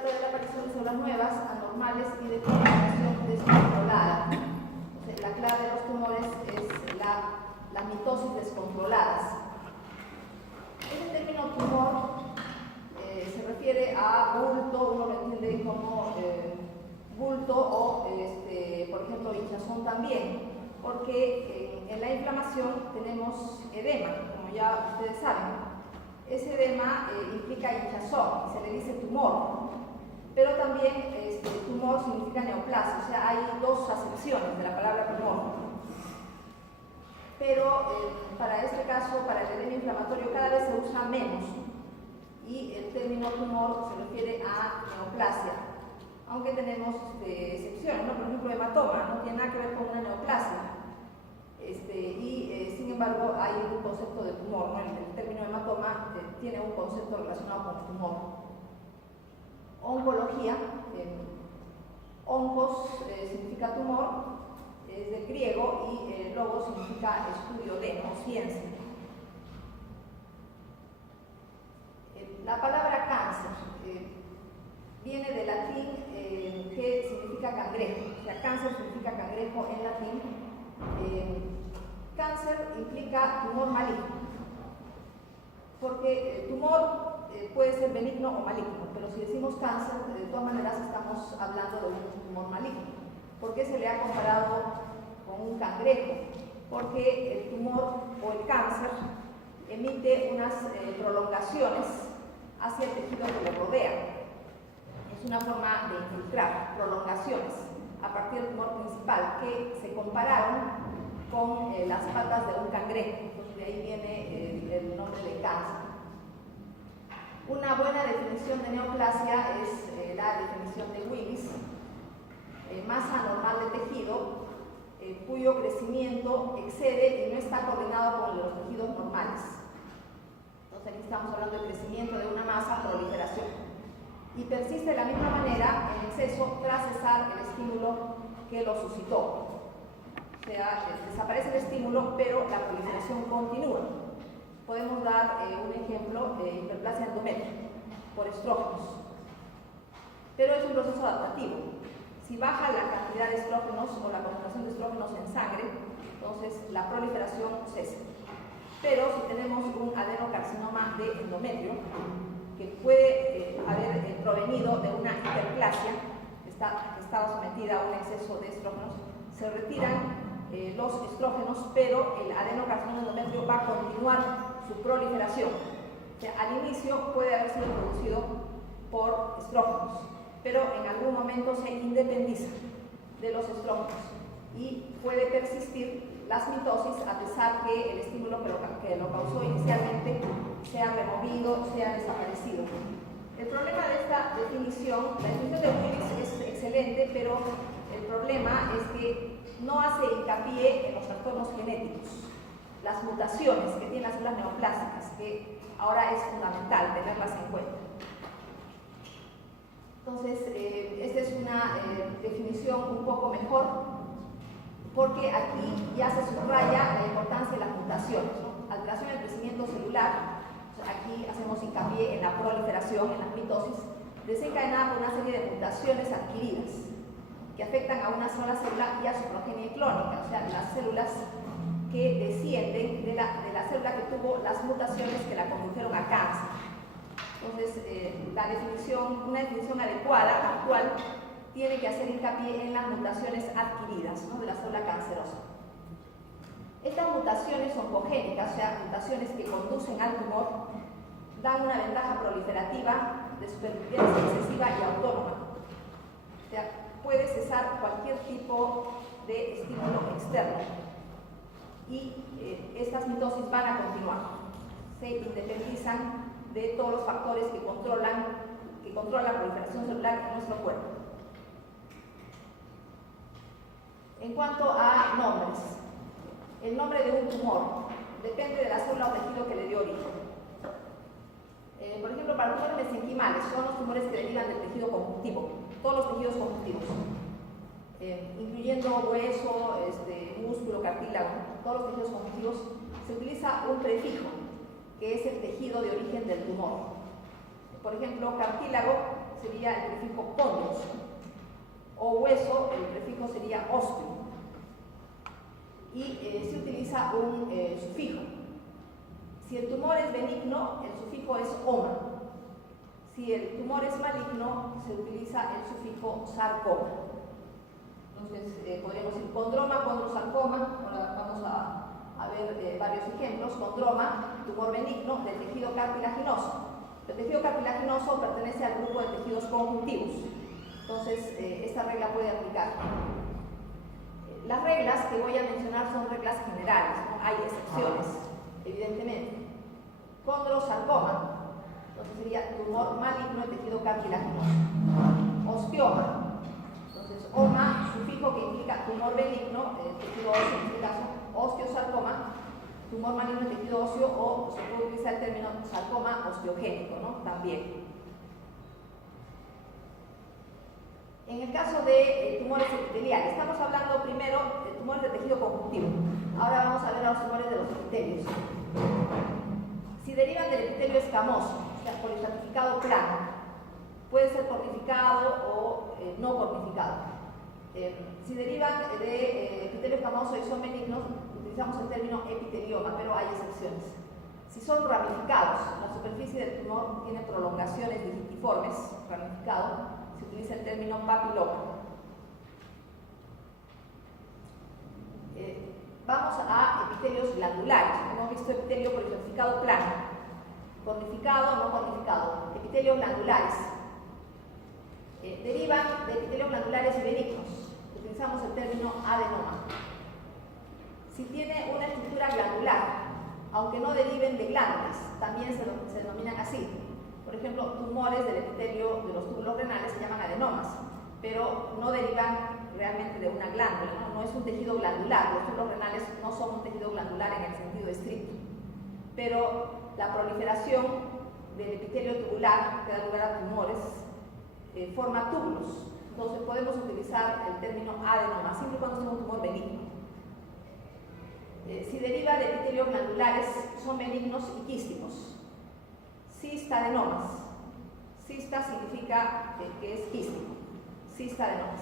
trata de la aparición de células nuevas, anormales y de proliferación descontrolada. Entonces, la clave de los tumores es las mitosis descontroladas. El término tumor se refiere a bulto, uno lo entiende como bulto o, por ejemplo, hinchazón también, porque en la inflamación tenemos edema, como ya ustedes saben. Ese edema implica hinchazón y se le dice tumor, pero también tumor significa neoplasia, o sea, hay dos acepciones de la palabra tumor. Pero para este caso, para el edema inflamatorio, cada vez se usa menos y el término tumor se refiere a neoplasia, aunque tenemos excepciones, ¿no? Por ejemplo, hematoma no tiene nada que ver con una neoplasia. Sin embargo hay un concepto de tumor, ¿no? El término hematoma tiene un concepto relacionado con el tumor. Oncología, oncos significa tumor, es del griego, y logo significa estudio de o ciencia. La palabra cáncer viene del latín que significa cangrejo, o sea, cáncer significa cangrejo en latín. Cáncer implica tumor maligno, porque el tumor puede ser benigno o maligno, pero si decimos cáncer, de todas maneras estamos hablando de un tumor maligno. ¿Por qué se le ha comparado con un cangrejo? Porque el tumor o el cáncer emite unas prolongaciones hacia el tejido que lo rodea. Es una forma de infiltrar, prolongaciones a partir del tumor principal, que se compararon con las patas de un cangrejo. Entonces, de ahí viene el nombre de cáncer. Una buena definición de neoplasia es la definición de Willis: masa anormal de tejido cuyo crecimiento excede y no está coordinado con los tejidos normales. Entonces, aquí estamos hablando de crecimiento de una masa, proliferación. Y persiste de la misma manera en exceso tras cesar el estímulo que lo suscitó. O sea, desaparece el estímulo, pero la proliferación continúa. Podemos dar un ejemplo de hiperplasia endometrio por estrógenos. Pero es un proceso adaptativo. Si baja la cantidad de estrógenos o la concentración de estrógenos en sangre, entonces la proliferación cesa. Pero si tenemos un adenocarcinoma de endometrio, que puede haber provenido de una hiperplasia, que estaba sometida a un exceso de estrógenos, se retiran los estrógenos, pero el adenocarcinoma endometrio va a continuar su proliferación. O sea, al inicio puede haber sido producido por estrógenos, pero en algún momento se independiza de los estrógenos y puede persistir las mitosis a pesar que el estímulo que lo causó inicialmente sea removido, sea desaparecido. El problema de esta definición, la definición de Willis es excelente, pero el problema es que no hace hincapié en los trastornos genéticos, las mutaciones que tienen las células neoplásicas, que ahora es fundamental tenerlas en cuenta. Entonces, esta es una definición un poco mejor, porque aquí ya se subraya la importancia de las mutaciones, ¿no? Alteración del crecimiento celular, o sea, aquí hacemos hincapié en la proliferación, en las mitosis, desencadenada por una serie de mutaciones adquiridas que afectan a una sola célula y a su progenie clónica, o sea, las células que descienden de la célula que tuvo las mutaciones que la condujeron a cáncer. Entonces, una definición adecuada, actual, tiene que hacer hincapié en las mutaciones adquiridas, ¿no?, de la célula cancerosa. Estas mutaciones oncogénicas, o sea, mutaciones que conducen al tumor, dan una ventaja proliferativa de supervivencia excesiva y autónoma. O sea, puede cesar cualquier tipo de estímulo externo y estas mitosis van a continuar. Se independizan de todos los factores que controlan la proliferación celular en nuestro cuerpo. En cuanto a nombres, el nombre de un tumor depende de la célula o tejido que le dio origen. Por ejemplo, para tumores mesenquimales, son los tumores que derivan del tejido conjuntivo, todos los tejidos conjuntivos, incluyendo hueso, músculo, cartílago, todos los tejidos conjuntivos, se utiliza un prefijo, que es el tejido de origen del tumor. Por ejemplo, cartílago sería el prefijo condros, o hueso, el prefijo sería osteo. Y se utiliza un sufijo. Si el tumor es benigno, el sufijo es oma. Si el tumor es maligno, se utiliza el sufijo sarcoma. Entonces, podríamos decir condroma, condrosarcoma. Ahora vamos a ver varios ejemplos. Condroma, tumor benigno del tejido cartilaginoso. El tejido cartilaginoso pertenece al grupo de tejidos conjuntivos. Entonces, esta regla puede aplicar. Las reglas que voy a mencionar son reglas generales, ¿no? Hay excepciones, evidentemente. Condrosarcoma, entonces sería tumor maligno del tejido cartilaginoso. Osteoma, entonces oma, sufijo que implica tumor benigno, tejido óseo en este caso. Osteosarcoma, tumor maligno del tejido óseo, o se puede utilizar el término sarcoma osteogénico, ¿no? También. En el caso de tumores epiteliales, estamos hablando primero de tumores de tejido conjuntivo. Ahora vamos a ver a los tumores de los epitelios. Si derivan del epitelio escamoso, o sea, poliestratificado plano, puede ser cornificado o no cornificado. Si derivan de epitelio escamoso y son benignos, utilizamos el término epitelioma, pero hay excepciones. Si son ramificados, la superficie del tumor tiene prolongaciones digitiformes, ramificado, se utiliza el término papiloma. Vamos a epitelios glandulares. Hemos visto epitelio poliestratificado plano, cornificado o no cornificado. Epitelios glandulares. Derivan de epitelios glandulares y benignos. Utilizamos el término adenoma. Si tiene una estructura glandular, aunque no deriven de glándulas, también se denominan así. Por ejemplo, tumores del epitelio de los túbulos renales se llaman adenomas, pero no derivan realmente de una glándula, ¿no? No es un tejido glandular. Los túbulos renales no son un tejido glandular en el sentido estricto, pero la proliferación del epitelio tubular que da lugar a tumores forma túbulos. Entonces podemos utilizar el término adenoma, siempre y cuando sea un tumor benigno. Si deriva de epitelios glandulares, son benignos y quísticos. Cistadenomas. Cista significa que es quístico. Cistadenomas.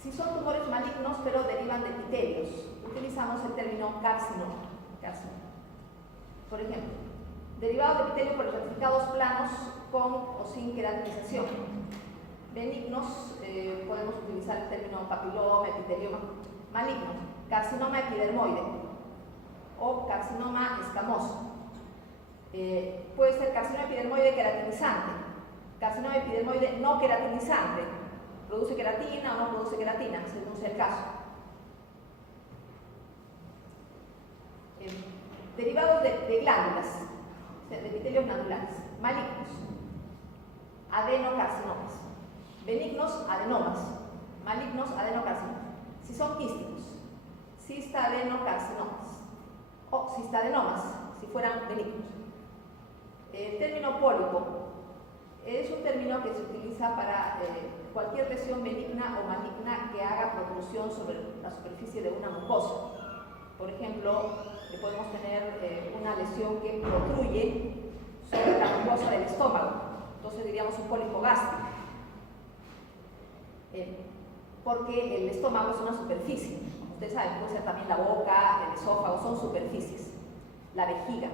Si son tumores malignos pero derivan de epitelios, utilizamos el término carcinoma. Por ejemplo, derivados de epitelios poliestratificados planos con o sin queratinización. Benignos, podemos utilizar el término papiloma, epitelioma. Maligno, carcinoma epidermoide o carcinoma escamoso. Puede ser carcinoma epidermoide queratinizante, carcinoma epidermoide no queratinizante. ¿Produce queratina o no produce queratina? Según sea el caso. Derivados de glándulas, o sea, de epitelios glandulares. Malignos, adenocarcinomas. Benignos, adenomas. Malignos, adenocarcinomas. Si son quísticos, cistadenocarcinomas o cistadenomas, si fueran benignos. El término pólipo es un término que se utiliza para cualquier lesión benigna o maligna que haga protrusión sobre la superficie de una mucosa. Por ejemplo, podemos tener una lesión que protruye sobre la mucosa del estómago. Entonces diríamos un pólipo gástrico. Porque el estómago es una superficie. Como ustedes saben, puede ser también la boca, el esófago, son superficies. La vejiga.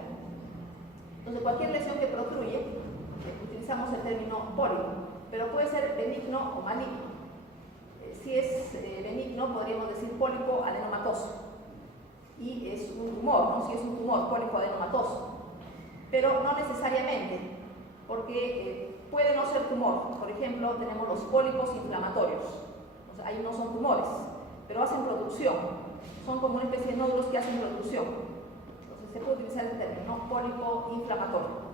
Entonces, cualquier lesión que protruye, utilizamos el término pólipo, pero puede ser benigno o maligno. Si es benigno, podríamos decir pólipo adenomatoso. Y es un tumor, ¿no? Si es un tumor, pólipo adenomatoso. Pero no necesariamente, porque puede no ser tumor. Por ejemplo, tenemos los pólipos inflamatorios. O sea, ahí no son tumores, pero hacen protrusión. Son como una especie de nódulos que hacen protrusión. Entonces se puede utilizar el término pólipo inflamatorio.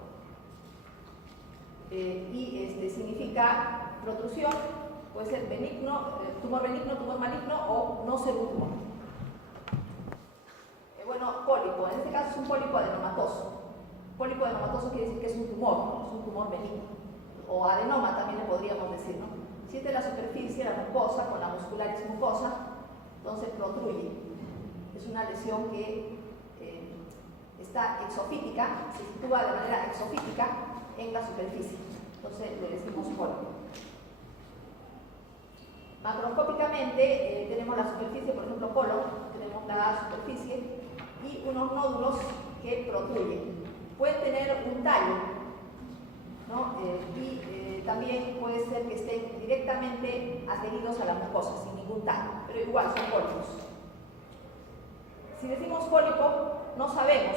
Significa protrusión, puede ser benigno, tumor maligno o no ser un tumor. Bueno, pólipo, en este caso es un pólipo adenomatoso. Pólipo adenomatoso quiere decir que es un tumor benigno. O adenoma también le podríamos decir, ¿no? Si es de la superficie, la mucosa, con la muscularis mucosa, entonces protruye. Es una lesión que está exofítica, se sitúa de manera exofítica en la superficie. Entonces le decimos pólipo. Macroscópicamente tenemos la superficie, por ejemplo, colon, tenemos la superficie y unos nódulos que protruyen. Pueden tener un tallo, ¿no? Y también puede ser que estén directamente adheridos a la mucosa, sin ningún tallo, pero igual son pólipos. Si decimos pólipo, no sabemos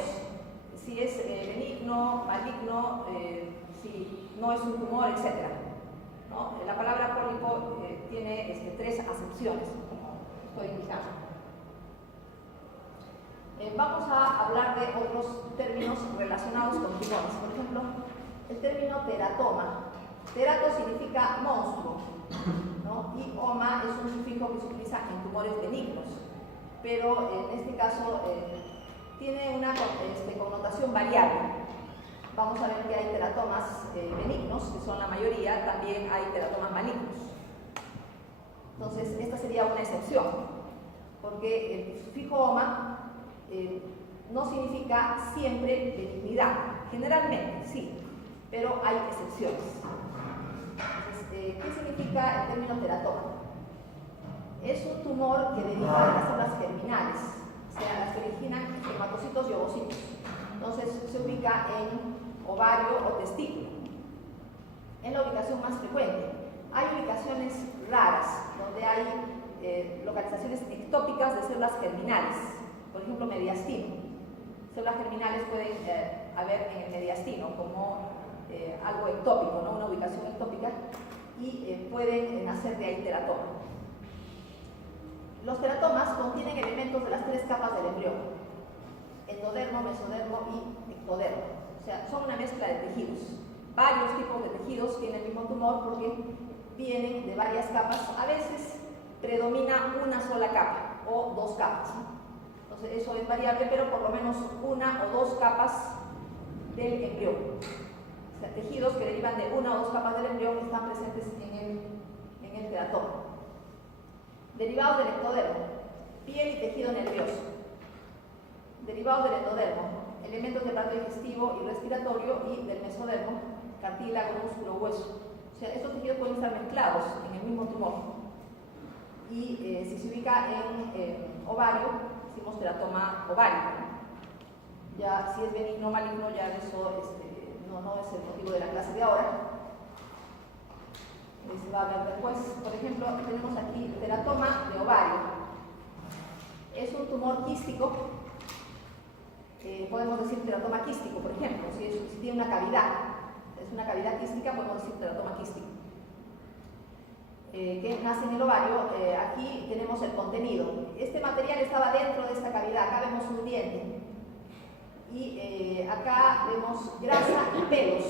si es benigno, maligno, si no es un tumor, etc. ¿No? La palabra pólipo tiene 3 acepciones, como estoy indicando. Vamos a hablar de otros términos relacionados con tumores. Por ejemplo, el término teratoma. Terato significa monstruo, ¿no? Y oma es un sufijo que se utiliza en tumores benignos, pero en este caso tiene una connotación variable. Vamos a ver que hay teratomas benignos, que son la mayoría, también hay teratomas malignos. Entonces, esta sería una excepción, porque el sufijo oma no significa siempre benignidad, generalmente sí, pero hay excepciones. Entonces, ¿qué significa el término teratoma? Es un tumor que deriva de las células germinales, o sea, las que originan espermatocitos y ovocitos. Entonces, se ubica en ovario o testículo. Es la ubicación más frecuente. Hay ubicaciones raras, donde hay localizaciones ectópicas de células germinales. Por ejemplo, mediastino. Células germinales pueden haber en el mediastino como algo ectópico, ¿no? Una ubicación ectópica, y pueden nacer de ahí teratoma. Los teratomas contienen elementos de las 3 capas del embrión: endodermo, mesodermo y ectodermo. O sea, son una mezcla de tejidos. Varios tipos de tejidos tienen el mismo tumor porque vienen de varias capas. A veces predomina una sola capa o 2 capas, ¿no? Entonces eso es variable, pero por lo menos 1 o 2 capas del embrión. O sea, tejidos que derivan de 1 o 2 capas del embrión están presentes en el teratoma. Derivados del ectodermo: piel y tejido nervioso. Derivados del endodermo: elementos del aparato digestivo y respiratorio, y del mesodermo: cartílago, músculo, hueso. O sea, estos tejidos pueden estar mezclados en el mismo tumor. Y si se ubica en ovario, decimos teratoma ovárico. Ya si es benigno o maligno, ya de eso no es el motivo de la clase de ahora. Se va a hablar después. Por ejemplo, tenemos aquí teratoma de ovario. Es un tumor quístico. Podemos decir teratoma quístico, por ejemplo, si tiene una cavidad. Es una cavidad quística, podemos decir teratoma quístico. Que nace en el ovario. Aquí tenemos el contenido. Este material estaba dentro de esta cavidad. Acá vemos un diente. Y acá vemos grasa y pelos.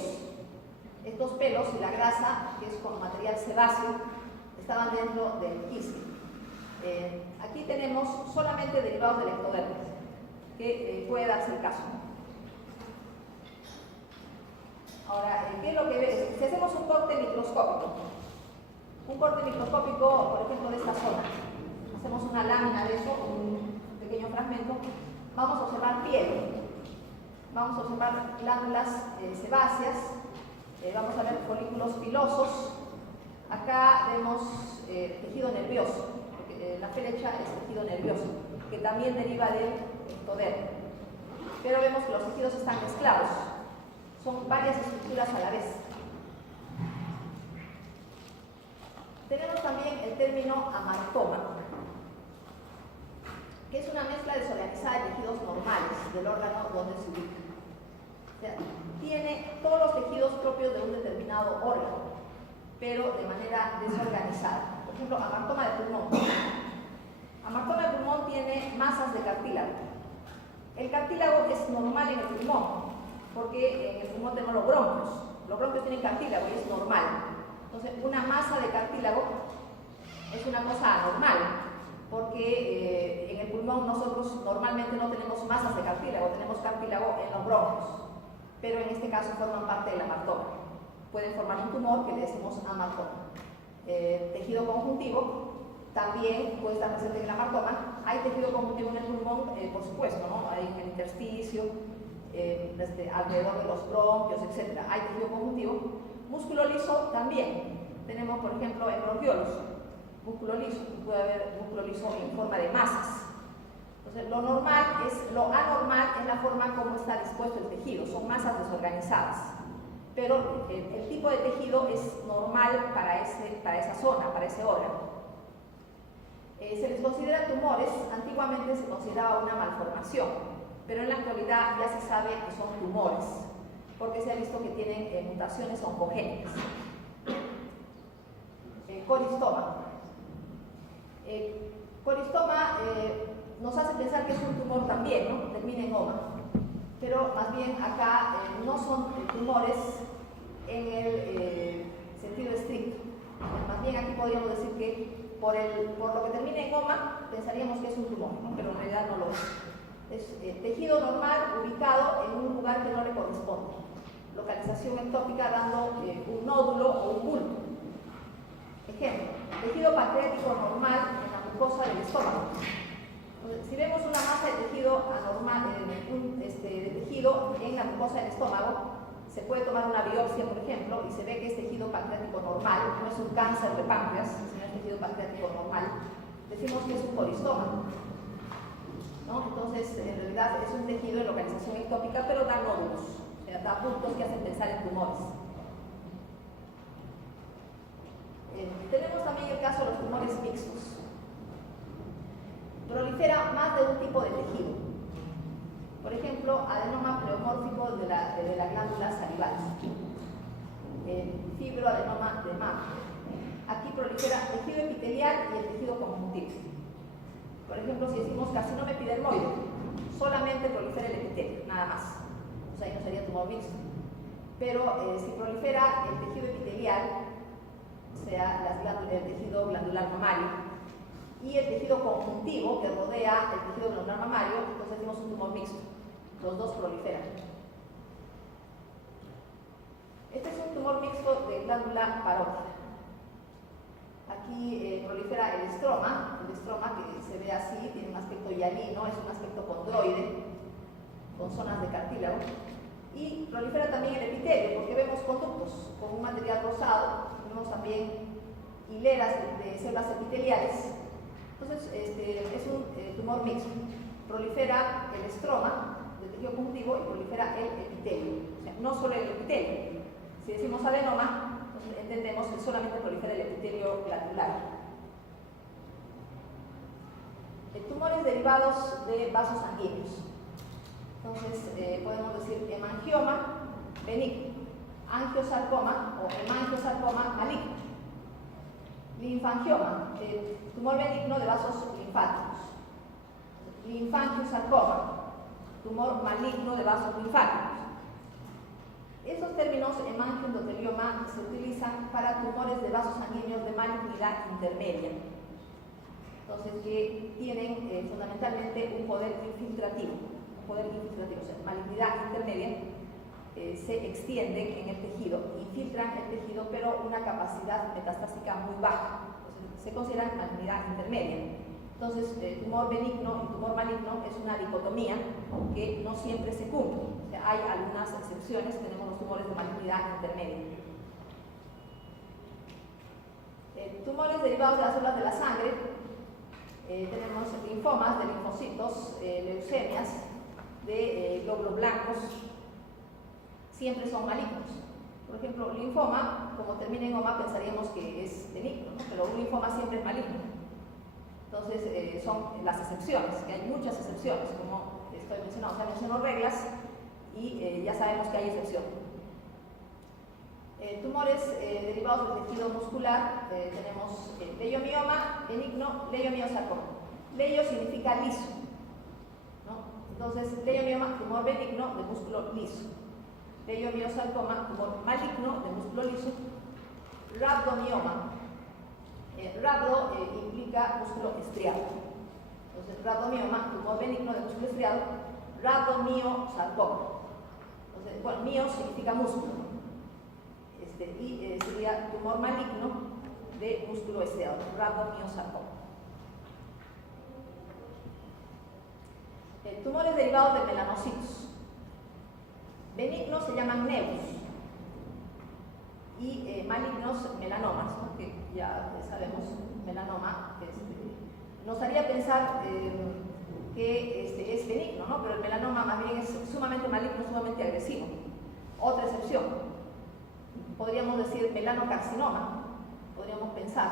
Estos pelos y la grasa, que es con material sebáceo, estaban dentro del quiste. Aquí tenemos solamente derivados del ectodermo, que puede darse el caso. Ahora, ¿qué es lo que ves? Si hacemos un corte microscópico, por ejemplo, de esta zona, hacemos una lámina de eso, un pequeño fragmento, vamos a observar piel, vamos a observar glándulas sebáceas, vamos a ver folículos pilosos. Acá vemos tejido nervioso, porque la flecha es tejido nervioso, que también deriva del ectodermo. Pero vemos que los tejidos están mezclados, son varias estructuras a la vez. Tenemos también el término amartoma, que es una mezcla desorganizada de tejidos normales del órgano donde se ubica. O sea, tiene todos los tejidos propios de un determinado órgano, pero de manera desorganizada. Por ejemplo, amartoma de pulmón. Amartoma de pulmón tiene masas de cartílago. El cartílago es normal en el pulmón, porque en el pulmón tenemos los bronquios. Los bronquios tienen cartílago y es normal. Entonces, una masa de cartílago es una cosa anormal, porque en el pulmón nosotros normalmente no tenemos masas de cartílago, tenemos cartílago en los bronquios, pero en este caso forman parte del amartoma. Pueden formar un tumor que le decimos amartoma. Tejido conjuntivo también puede estar presente en el amartoma. Hay tejido conjuntivo en el pulmón, por supuesto, ¿no? Hay en el intersticio, alrededor de los bronquios, etc. Hay tejido conjuntivo. Músculo liso también. Tenemos, por ejemplo, en bronquiolos, músculo liso, puede haber músculo liso en forma de masas. Entonces, lo anormal es la forma como está dispuesto el tejido, son masas desorganizadas. Pero el tipo de tejido es normal para esa zona, para ese órgano. Se les considera tumores, antiguamente se consideraba una malformación, pero en la actualidad ya se sabe que son tumores, porque se ha visto que tienen mutaciones oncogénicas. Coristoma. Coristoma nos hace pensar que es un tumor también, ¿no? Termina en oma, pero más bien acá no son tumores en el sentido estricto. Más bien aquí podríamos decir que por lo que termina en oma pensaríamos que es un tumor, ¿no? Pero en realidad no lo es. Es tejido normal ubicado en un lugar que no le corresponde. Localización ectópica dando un nódulo o un bulto. Ejemplo, tejido pancreático normal en la mucosa del estómago. Entonces, si vemos una masa de tejido anormal, de tejido en la mucosa del estómago, se puede tomar una biopsia, por ejemplo, y se ve que es tejido pancreático normal, no es un cáncer de páncreas, sino es tejido pancreático normal. Decimos que es un coristoma, ¿no? Entonces, en realidad es un tejido de localización ectópica, pero da nódulos, o sea, da puntos que hacen pensar en tumores. Tenemos también el caso de los tumores mixtos. Prolifera más de un tipo de tejido. Por ejemplo, adenoma pleomórfico de la glándula salival. Fibroadenoma de mama. Aquí prolifera tejido epitelial y el tejido conjuntivo. Por ejemplo, si decimos carcinoma epidermoide, solamente prolifera el epitelio, nada más. O sea, ahí no sería tumor mixto. Pero si prolifera el tejido epitelial, o sea, el tejido glandular mamario, y el tejido conjuntivo que rodea el tejido glandular mamario, entonces decimos un tumor mixto. Los dos proliferan. Este es un tumor mixto de glándula parótida. Aquí prolifera el estroma que se ve así, tiene un aspecto hialino, es un aspecto condroide, con zonas de cartílago. Y prolifera también el epitelio, porque vemos conductos con un material rosado, vemos también hileras de células epiteliales. Entonces, es un tumor mixto. Prolifera el estroma del tejido conjuntivo y prolifera el epitelio. O sea, no solo el epitelio. Si decimos adenoma, entonces entendemos que solamente prolifera el epitelio glandular. Tumores derivados de vasos sanguíneos. Entonces, podemos decir hemangioma benigno, angiosarcoma o hemangiosarcoma maligno. Linfangioma, tumor benigno de vasos linfáticos. Linfangiosarcoma, tumor maligno de vasos linfáticos. Estos términos, hemangioendotelioma, se utilizan para tumores de vasos sanguíneos de malignidad intermedia. Entonces, que tienen fundamentalmente un poder infiltrativo. O sea, malignidad intermedia, se extienden en el tejido, infiltran el tejido, pero una capacidad metastásica muy baja. Entonces, se consideran malignidad intermedia. Entonces, tumor benigno y tumor maligno es una dicotomía que no siempre se cumple. O sea, hay algunas excepciones, tenemos los tumores de malignidad intermedia. Tumores derivados de las células de la sangre, tenemos linfomas de linfocitos, leucemias de glóbulos blancos, siempre son malignos. Por ejemplo, linfoma, como termina en oma, pensaríamos que es benigno, ¿no? Pero un linfoma siempre es maligno. Entonces, son las excepciones, que hay muchas excepciones, como estoy mencionando. O sea, menciono reglas y ya sabemos que hay excepciones. Tumores derivados del tejido muscular, tenemos leiomioma benigno, leiomiosarcoma. Leio significa liso, ¿no? Entonces, leiomioma, tumor benigno de músculo liso. Leiomiosarcoma, tumor maligno de músculo liso. Rhabdomioma. Rhabdo implica músculo estriado. Entonces, rhabdomioma, tumor benigno de músculo estriado. Rhabdomiosarcoma. Entonces, bueno, mio significa músculo. Y sería tumor maligno de músculo estriado, rhabdomiosarcoma. Tumores derivados de melanocitos. Benignos se llaman nevus y malignos melanomas, ¿no? Que ya sabemos, melanoma nos haría pensar que es benigno, ¿no? Pero el melanoma más bien es sumamente maligno, sumamente agresivo. Otra excepción, podríamos decir melanocarcinoma, podríamos pensar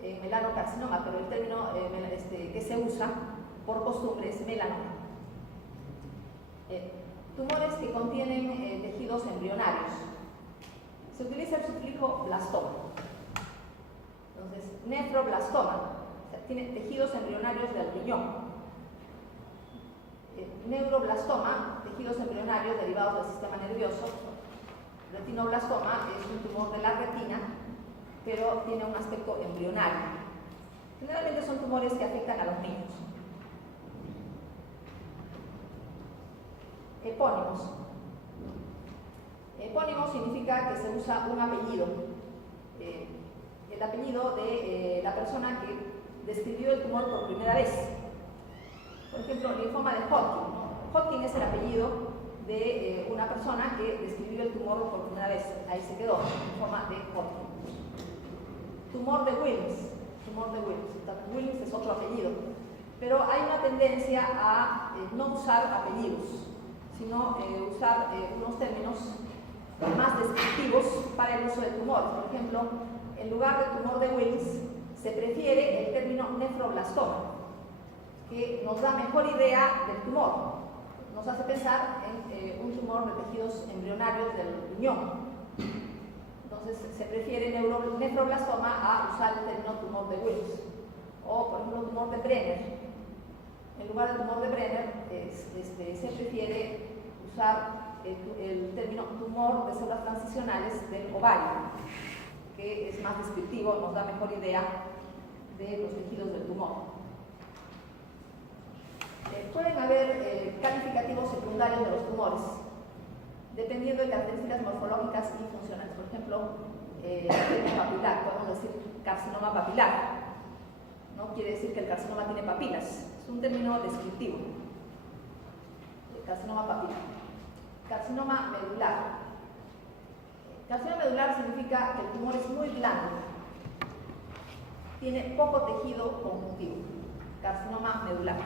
en melanocarcinoma, pero el término que se usa por costumbre es melanoma. Tumores que contienen tejidos embrionarios. Se utiliza el sufijo blastoma. Entonces, nefroblastoma, o sea, tiene tejidos embrionarios del riñón. Neuroblastoma, tejidos embrionarios derivados del sistema nervioso. Retinoblastoma es un tumor de la retina, pero tiene un aspecto embrionario. Generalmente son tumores que afectan a los niños. Epónimos. Epónimo significa que se usa un apellido. El apellido de la persona que describió el tumor por primera vez. Por ejemplo, linfoma de Hodgkin, ¿no? Hodgkin es el apellido de una persona que describió el tumor por primera vez. Ahí se quedó, linfoma de Hodgkin. Tumor de Wilms. Wilms es otro apellido. Pero hay una tendencia a no usar apellidos, sino usar unos términos más descriptivos para el uso del tumor. Por ejemplo, en lugar del tumor de Wilms, se prefiere el término nefroblastoma, que nos da mejor idea del tumor. Nos hace pensar en un tumor de tejidos embrionarios del riñón. Entonces, se prefiere nefroblastoma a usar el término tumor de Wilms. O, por ejemplo, tumor de Brenner. En lugar del tumor de Brenner, se prefiere usar el término tumor de células transicionales del ovario, que es más descriptivo, nos da mejor idea de los tejidos del tumor. Pueden haber calificativos secundarios de los tumores, dependiendo de características morfológicas y funcionales. Por ejemplo, papilar, podemos decir carcinoma papilar. No quiere decir que el carcinoma tiene papilas, es un término descriptivo. Carcinoma papilar. Carcinoma medular. Carcinoma medular significa que el tumor es muy blando, tiene poco tejido conjuntivo. Carcinoma medular.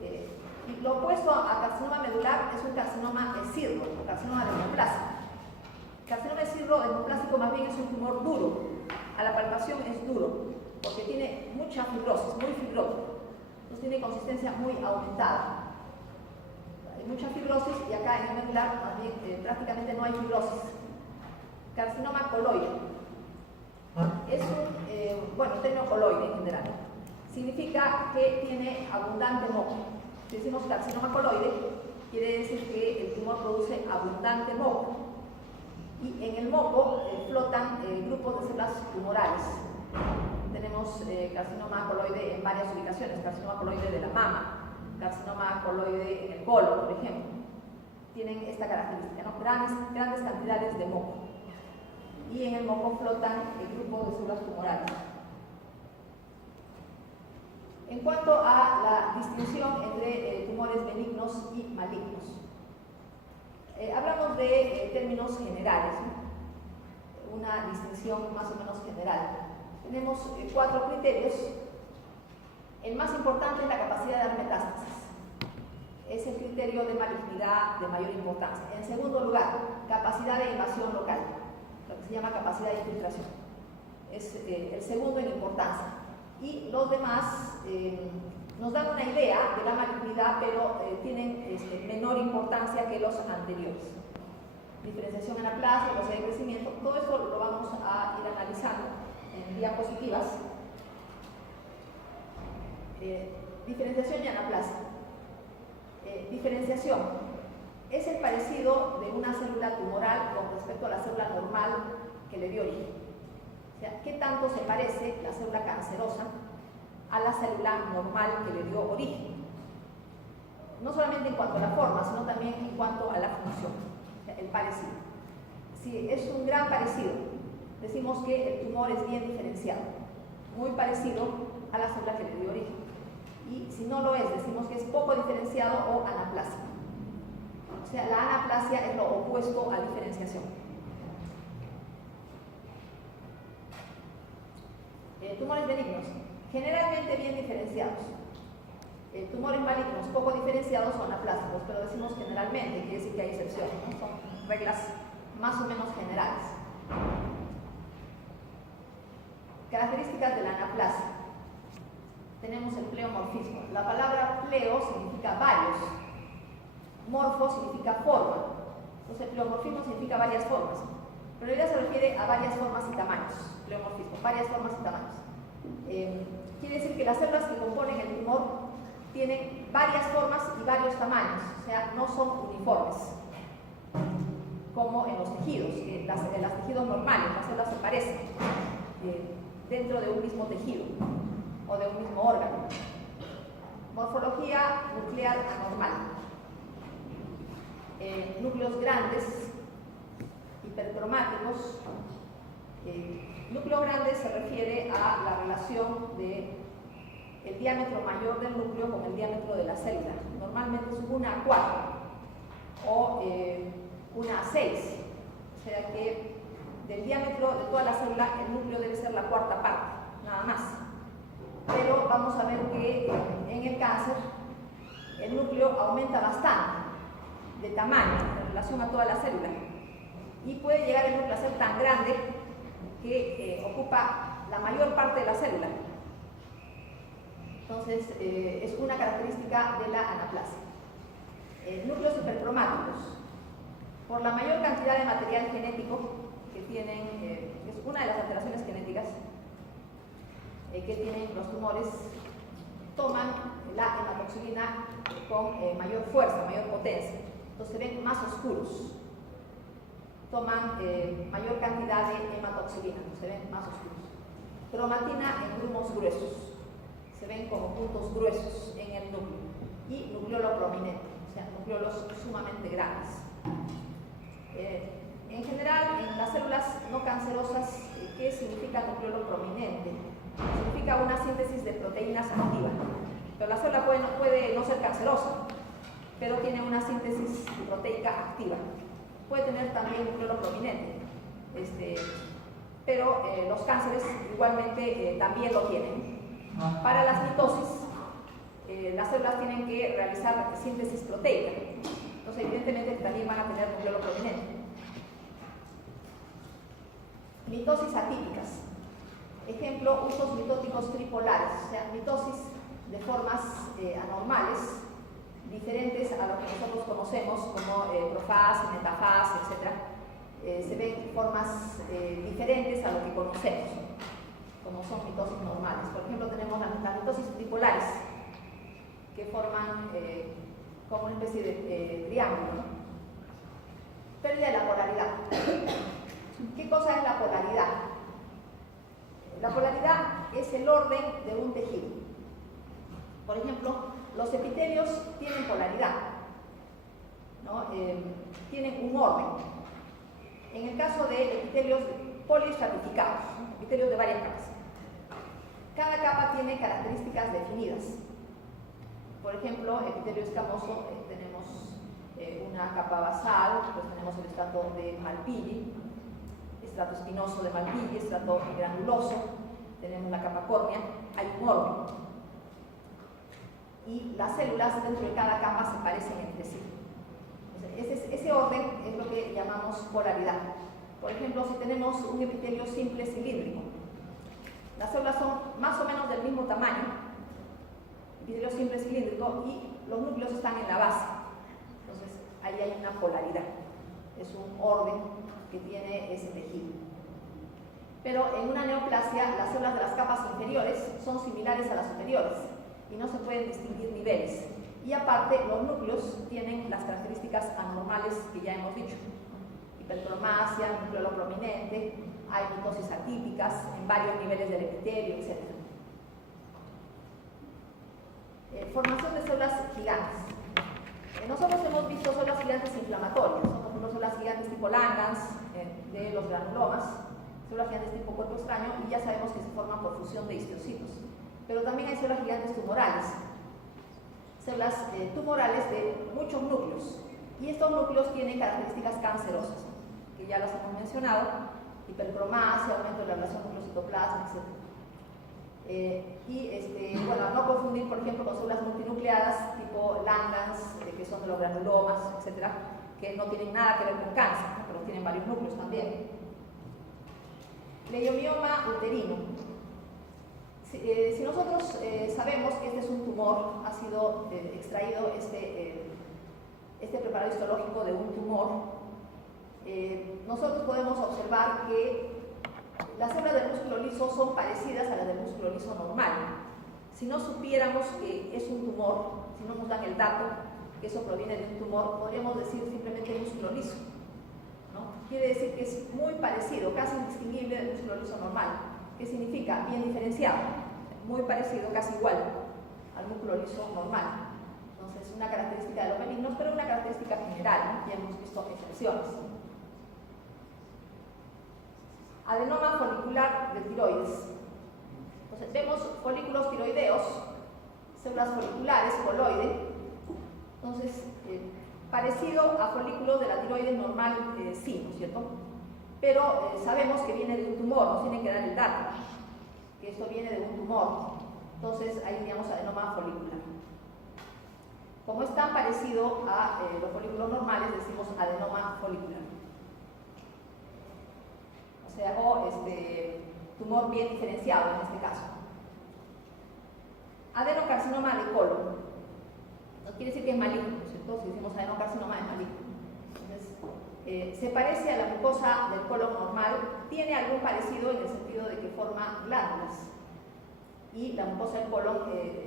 Y lo opuesto a carcinoma medular es un carcinoma escirro, o carcinoma dermoplásico. Carcinoma escirro dermoplásico más bien es un tumor duro, a la palpación es duro, porque tiene mucha fibrosis, muy fibrótico, entonces tiene consistencia muy aumentada. Hay mucha fibrosis y acá en el medular más bien, prácticamente no hay fibrosis. Carcinoma coloide. Es un término coloide en general. Significa que tiene abundante moco. Si decimos carcinoma coloide, quiere decir que el tumor produce abundante moco. Y en el moco flotan grupos de células tumorales. Tenemos carcinoma coloide en varias ubicaciones, carcinoma coloide de la mama, carcinoma coloide en el colon, por ejemplo. Tienen esta característica, ¿no? Grandes cantidades de moco. Y en el moco flotan grupos de células tumorales. En cuanto a la distinción entre tumores benignos y malignos, hablamos de términos generales, ¿no? Una distinción más o menos general. Tenemos 4 criterios. El más importante es la capacidad de dar metástasis. Es el criterio de malignidad de mayor importancia. En segundo lugar, capacidad de invasión local, lo que se llama capacidad de infiltración. Es el segundo en importancia. Y los demás nos dan una idea de la malignidad, pero tienen menor importancia que los anteriores. Diferenciación anaplasia, velocidad de crecimiento, todo esto lo vamos a ir analizando en diapositivas. Diferenciación y anaplasia. Diferenciación es el parecido de una célula tumoral con respecto a la célula normal que le dio origen. O sea, ¿qué tanto se parece la célula cancerosa a la célula normal que le dio origen? No solamente en cuanto a la forma, sino también en cuanto a la función, o sea, el parecido. Si es un gran parecido, decimos que el tumor es bien diferenciado, muy parecido a la célula que le dio origen. Y si no lo es, decimos que es poco diferenciado o anaplásico. O sea, la anaplasia es lo opuesto a diferenciación. Tumores benignos, generalmente bien diferenciados. Tumores malignos poco diferenciados son aplásticos, pero decimos generalmente, quiere decir que hay excepciones, ¿no? Son reglas más o menos generales. Características de la anaplasia. Tenemos el pleomorfismo. La palabra pleo significa varios, morfo significa forma. Entonces el pleomorfismo significa varias formas, pero ella se refiere a varias formas y tamaños. Pleomorfismo, varias formas y tamaños. Quiere decir que las células que componen el tumor tienen varias formas y varios tamaños, o sea, no son uniformes, como en los tejidos. En los tejidos normales, las células se parecen dentro de un mismo tejido o de un mismo órgano. Morfología nuclear anormal. Núcleos grandes, hipercromáticos. Núcleo grande se refiere a la relación de el diámetro mayor del núcleo con el diámetro de la célula. Normalmente es 1:4 o 1:6. O sea que del diámetro de toda la célula el núcleo debe ser la cuarta parte, nada más. Pero vamos a ver que en el cáncer el núcleo aumenta bastante de tamaño en relación a toda la célula y puede llegar el núcleo a ser tan grande que ocupa la mayor parte de la célula. Entonces, es una característica de la anaplasia. Núcleos hipercromáticos. Por la mayor cantidad de material genético que tienen, es una de las alteraciones genéticas que tienen los tumores, toman la hematoxilina con mayor fuerza, mayor potencia. Entonces se ven más oscuros. Toman mayor cantidad de hematoxilina, se ven más oscuros. Cromatina en grumos gruesos, se ven como puntos gruesos en el núcleo. Y nucleolo prominente, o sea, nucleolos sumamente grandes. En general, en las células no cancerosas, ¿qué significa nucleolo prominente? Significa una síntesis de proteínas activa. Pero la célula puede no ser cancerosa, pero tiene una síntesis proteica activa. Puede tener también nucleolo prominente, pero los cánceres igualmente también lo tienen. Para las mitosis, las células tienen que realizar síntesis proteica, entonces evidentemente también van a tener nucleolo prominente. Mitosis atípicas. Ejemplo, usos mitóticos tripolares, o sea, mitosis de formas anormales, diferentes a lo que nosotros conocemos como profase, metafase, etc. Se ven formas diferentes a lo que conocemos, como son mitosis normales. Por ejemplo, tenemos las mitosis tripolares, que forman como una especie de triángulo, ¿no? Pérdida de la polaridad. ¿Qué cosa es la polaridad? La polaridad es el orden de un tejido. Por ejemplo, los epitelios tienen polaridad, ¿no? Tienen un orden. En el caso de epitelios poliestratificados, epitelios de varias capas, cada capa tiene características definidas. Por ejemplo, epitelio escamoso, tenemos una capa basal, pues tenemos el estrato de Malpighi, estrato espinoso de Malpighi, estrato granuloso, tenemos la capa córnea, hay un orden. Y las células dentro de cada capa se parecen entre sí. Ese orden es lo que llamamos polaridad. Por ejemplo, si tenemos un epitelio simple cilíndrico, las células son más o menos del mismo tamaño, epitelio simple cilíndrico, y los núcleos están en la base. Entonces, ahí hay una polaridad. Es un orden que tiene ese tejido. Pero en una neoplasia, las células de las capas inferiores son similares a las superiores y no se pueden distinguir niveles. Y aparte, los núcleos tienen las características anormales que ya hemos dicho. Hipercromasia, nucleolo prominente, hay mitosis atípicas en varios niveles del epitelio, etc. Formación de células gigantes. Nosotros hemos visto células gigantes inflamatorias, ¿no? Por ejemplo, células gigantes tipo Langhans, de los granulomas, células gigantes tipo cuerpo extraño, y ya sabemos que se forman por fusión de histocitos. Pero también hay células gigantes tumorales, células tumorales de muchos núcleos. Y estos núcleos tienen características cancerosas, que ya las hemos mencionado: hipercromasia, aumento de la relación núcleo-citoplasma, etc. Bueno, no confundir, por ejemplo, con células multinucleadas tipo Langhans, que son de los granulomas, etc., que no tienen nada que ver con cáncer, ¿no? Pero tienen varios núcleos también. Leiomioma uterino. Si nosotros sabemos que este es un tumor, ha sido extraído este preparado histológico de un tumor, nosotros podemos observar que las células del músculo liso son parecidas a las del músculo liso normal. Si no supiéramos que es un tumor, si no nos dan el dato que eso proviene de un tumor, podríamos decir simplemente músculo liso, ¿no? Quiere decir que es muy parecido, casi indistinguible del músculo liso normal. ¿Qué significa? Bien diferenciado, muy parecido, casi igual al músculo liso normal. Entonces, una característica de los benignos, pero una característica general, ¿no? Ya hemos visto excepciones. Adenoma folicular de tiroides. Entonces, vemos folículos tiroideos, células foliculares, coloide. Entonces, parecido a folículos de la tiroides normal, sí, ¿no es cierto? Pero sabemos que viene de un tumor, nos tiene que dar el dato, que esto viene de un tumor. Entonces, ahí teníamos adenoma folicular. Como es tan parecido a los folículos normales, decimos adenoma folicular. O sea, tumor bien diferenciado en este caso. Adenocarcinoma de colon. No quiere decir que es maligno, ¿no es cierto? Si decimos adenocarcinoma es maligno. Entonces, se parece a la mucosa del colon normal, tiene algún parecido en el sentido de que forma glándulas. Y la mucosa del colon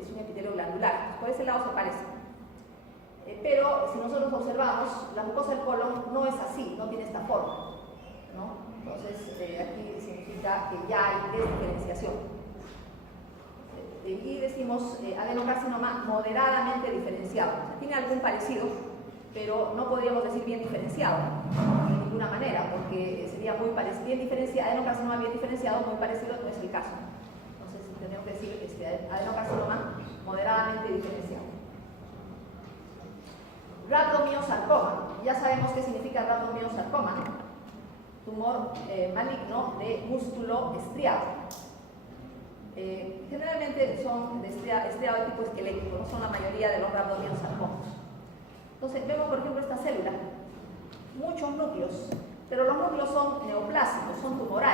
es un epitelio glandular. Entonces, por ese lado se parece. Pero si nosotros observamos, la mucosa del colon no es así, no tiene esta forma, ¿no? Entonces, aquí significa que ya hay desdiferenciación. Y decimos adenocarcinoma moderadamente diferenciado. O sea, tiene algún parecido, pero no podríamos decir bien diferenciado, ¿no? De ninguna manera, porque sería muy parecido. Bien diferenciado, adenocarcinoma bien diferenciado, muy parecido, no es el caso. Entonces, tenemos que decir adenocarcinoma moderadamente diferenciado. Rhabdomiosarcoma. Ya sabemos qué significa rhabdomiosarcoma, ¿no? Tumor maligno de músculo estriado. Generalmente son de estriado de tipo esquelético, no son la mayoría de los rhabdomiosarcomas. Entonces vemos, por ejemplo, esta célula, muchos núcleos, pero los núcleos son neoplásicos, son tumorales.